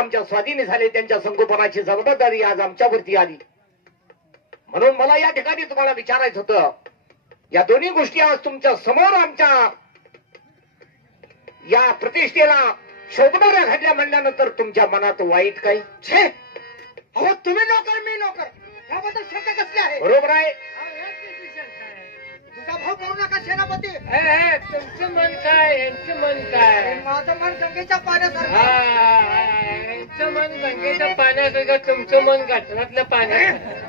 आमच्या स्वाधीन झाले, त्यांच्या संगोपनाची जबाबदारी आज आमच्यावरती आली. म्हणून मला या ठिकाणी तुम्हाला विचारायचं होतं, या दोन्ही गोष्टी आज तुमच्या समोर आमच्या या प्रतिष्ठेला शोभणाऱ्या घडल्या म्हणल्यानंतर तुमच्या मनात वाईट काही छे, अहो तुम्ही नोकर मी नोकर, याबद्दल शंका कसली आहे? बरोबर आहे. तुझा भाऊ करू नका सेनापती. तुमचं मन काय, यांचं मन काय? माझं मन गंगेच्या पाण्यासारखं. यांचं मन गंगेच्या पाण्यासारखं, तुमचं मन गटरातल्या पाण्यासारखं.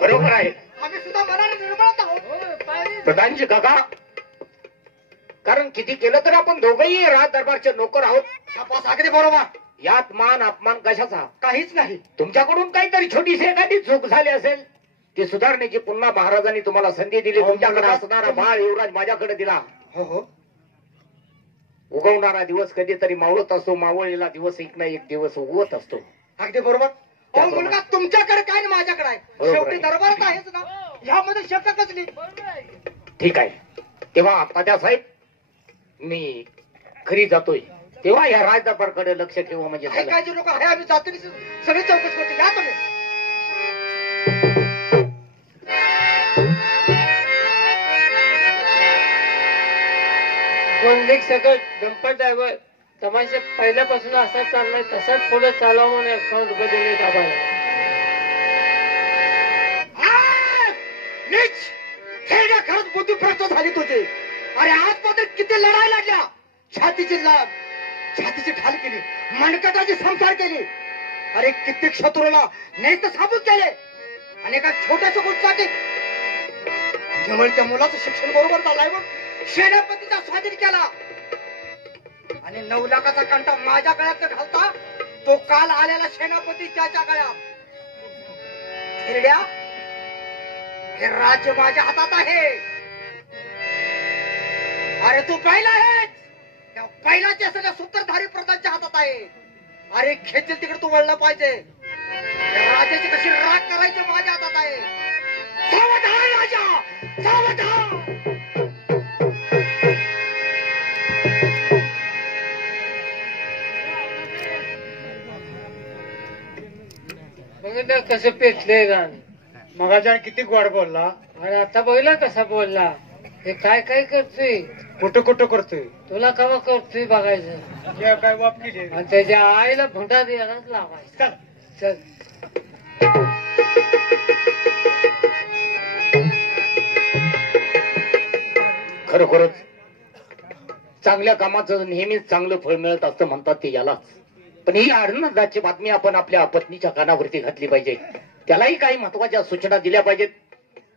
बरोबर आहे. आम्ही सुद्धा मनाने निर्मळत आहोत. प्रधानजी काका, कारण किती केलं तर आपण दोघंही राज दरबारचे नोकर आहोत. शाबास, अगदी बरोबर. यात मान अपमान कशाचा? काहीच नाही. तुमच्याकडून काहीतरी छोटीशी एखादी चूक झाली असेल ती सुधारण्याची पुन्हा महाराजांनी तुम्हाला संधी दिली. तुमच्याकडे असणारा बाळ युवराज माझ्याकडे दिला. हो हो, उगवणारा दिवस कधीतरी मावळत असतो, मावळलेला दिवस एक ना एक दिवस उगवत असतो. अगदी बरोबर. अहो मुलगा तुमच्याकडे काय आणि माझ्याकडे आहे, बरोबर शेवटी आहे. दरबारात आहेच ना, ह्यामध्ये शंका कसली? ठीक आहे. तेव्हा तात्यासाहेब, मी खरी जातोय, तेव्हा या राज दरबारकडे लक्ष ठेवा म्हणजे काही झालं. काळजी लोक आहे, आम्ही जातो सगळी चौकशी करतो. या तुम्ही. गोंधळीक सकट गणपत ड्रायव्हर तमाशा पहिल्यापासून असा चाललाय, तसाच पुढे चालवा म्हणून अकाउंट बदलले दाबाला. नीच, खेळण्या खरंच बुद्धिभ्रष्ट झाली तुझी. अरे आज मात्र किती लढाई लढल्या, छातीची ढाल केली, मनकटाची संसार केली. अरे कित्येक शत्रूला नेस्त साबूत केले, आणि एका छोट्याशा गोष्टीसाठी जवळच्या मुलाचं शिक्षण बरोबर चाललंय म्हणून सेनापतीचा स्वाधीन केला, आणि 9 लाखाचा कंटा माझ्या गळ्यात घालता तो काल आलेला सेनापती त्याच्या गळ्यात. हिरड्या, हे राज्य माझ्या हातात आहे. अरे तू पहिला आहेस, त्या पहिल्याच्या सगळ्या सूत्रधारी प्रधानच्या हातात आहे. अरे खेचेल तिकडे तू वळलं पाहिजे. या राजाची कशी राख करायची माझ्या हातात आहे. सावधान राजा, सावधान. बघितलं कसं पेटले रान. मगाच्या किती गोड बोलला, आणि आता बघितला कसा बोलला. हे काय काय करतोय, कुठं कुठं करतोय, तुला कवा करतोय बघायचं. जे काय बाप केली. आणि त्याच्या आईला भुंडा द्यायलाच लावायचा. चल. खरोखरच चांगल्या कामाचं नेहमीच चांगलं फळ मिळत असतं म्हणतात ते यालाच. पण ही आनंदाची बातमी आपण आपल्या पत्नीच्या कानावरती घातली पाहिजे. त्यालाही काही महत्वाच्या सूचना दिल्या पाहिजेत,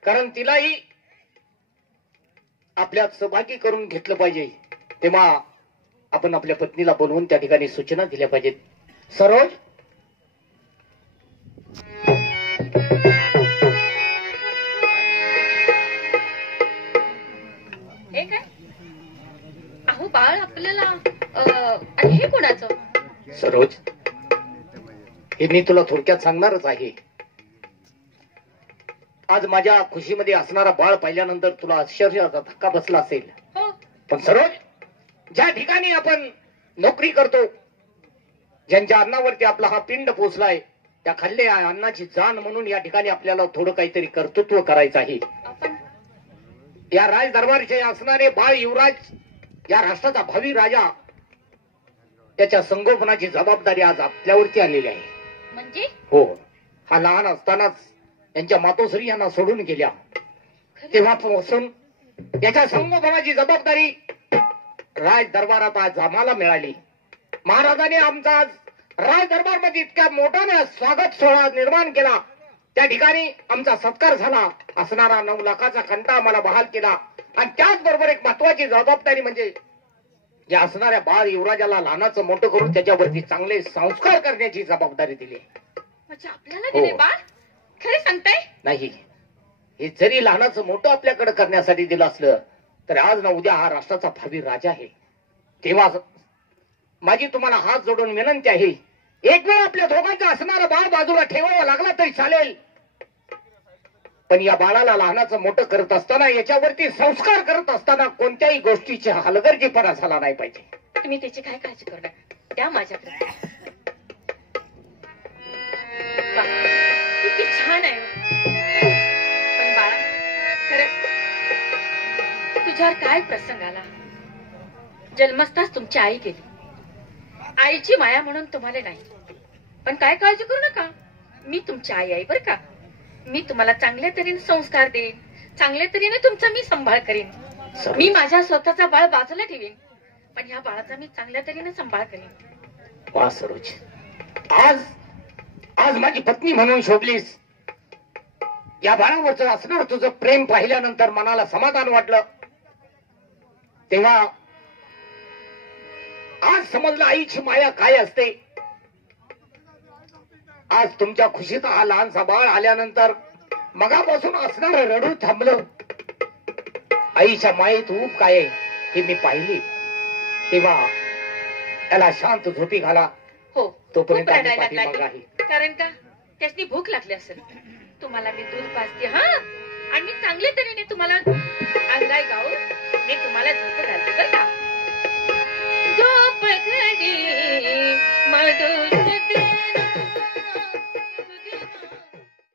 कारण तिलाही आपल्यात सहभागी करून घेतलं पाहिजे. तेव्हा आपण आपल्या पत्नीला बोलवून त्या ठिकाणी सूचना दिल्या पाहिजेत. सरोज, हे काय? अहो बाळ आपल्याला आणि हे कोणाचं? सरोज, हे मी तुला थोडक्यात सांगणारच आहे. आज माझ्या खुशीमध्ये असणारा बाळ पाहिल्यानंतर तुला आश्चर्याचा धक्का बसला असेल. हो. पण सरोज, ज्या ठिकाणी आपण नोकरी करतो, ज्यांच्या अन्नावरती आपला हा पिंड पोचलाय, त्या खाल्ल्या अन्नाची जाण म्हणून या ठिकाणी आपल्याला थोडं काहीतरी कर्तृत्व करायचं आहे. आपण या राज दरबारचे असणारे बाळ युवराज, या राष्ट्राचा भावी राजा, त्याच्या संगोपनाची जबाबदारी आज आपल्यावरती आलेली आहे. म्हणजे हो, हा लहान असतानाच त्यांच्या मातोश्री यांना सोडून गेल्या. तेव्हापासून याच्या संगोपनाची जबाबदारी राज दरबारात आज आम्हाला मिळाली. महाराजांनी आमचा आज राज दरबारमध्ये इतक्या मोठ्याने स्वागत सोहळा निर्माण केला. त्या ठिकाणी आमचा सत्कार झाला. असणारा 9 लाखाचा कंटा आम्हाला बहाल केला, आणि त्याचबरोबर एक महत्वाची जबाबदारी म्हणजे या असणाऱ्या बाळ युवराजाला लहानाचं मोठं करून त्याच्यावरती चांगले संस्कार करण्याची जबाबदारी दिली. म्हणजे आपल्याला दिले हो. बाळ? खरे सांगताय? नाही, हे जरी लहानाचं मोठं आपल्याकडे करण्यासाठी दिलं असलं तर आज ना उद्या हा राष्ट्राचा भावी राजा आहे. तेव्हा माझी तुम्हाला हात जोडून विनंती आहे, एक वेळ आपल्या दोघांचा असणारा बाळ बाजूला ठेवावा लागला तरी चालेल, पण या बाळाला लहानाचं मोठं करत असताना, याच्यावरती संस्कार करत असताना कोणत्याही गोष्टीचा हलगर्जीपणा झाला नाही पाहिजे. तुम्ही त्याची काय काळजी करू नका. द्या माझ्याकडे. वा, किती छान आहे हो. पण बाळा, खरंच तुझ्यावर काय प्रसंग आला. जन्मस्थाच तुमची आई गेली. आईची माया म्हणून तुम्हाला नाही, पण काय काळजी करू नका. मी तुमची आई आहे बरं का. मी तुम्हाला चांगल्या तऱ्हेने संस्कार देईन, चांगल्या तऱ्हेने तुमचा मी सांभाळ करीन. मी माझ्या स्वतःचा बाळ बाजूला ठेवीन, पण ह्या बाळाचा मी चांगल्या तऱ्हेने सांभाळ करीन. वा सरोज, आज आज माझी पत्नी म्हणून शोभलीस. या बाळावरचं असणार तुझं प्रेम पाहिल्यानंतर मनाला समाधान वाटलं. तेव्हा आज समजलं आईची माया काय असते. आज तुमच्या खुशीत हा लहानसा बाळ आल्यानंतर मगापासून असणारं रडू थांबलं. आईच्या मायेत ऊब काय आहे हे मी पाहिली. तेव्हा त्याला शांत झोपी घाला. हो, तोपर्यंत खूप आम्ही रडायला पाठीमागं लागली. आहे. कारण का त्याची भूक लागली असेल. तुम्हाला मी दूध पाजते हा, आणि मी चांगल्या तऱ्हेने तुम्हाला अंगाई गाऊन मी तुम्हाला झोप घालते बरं का. झोप घडी मधुर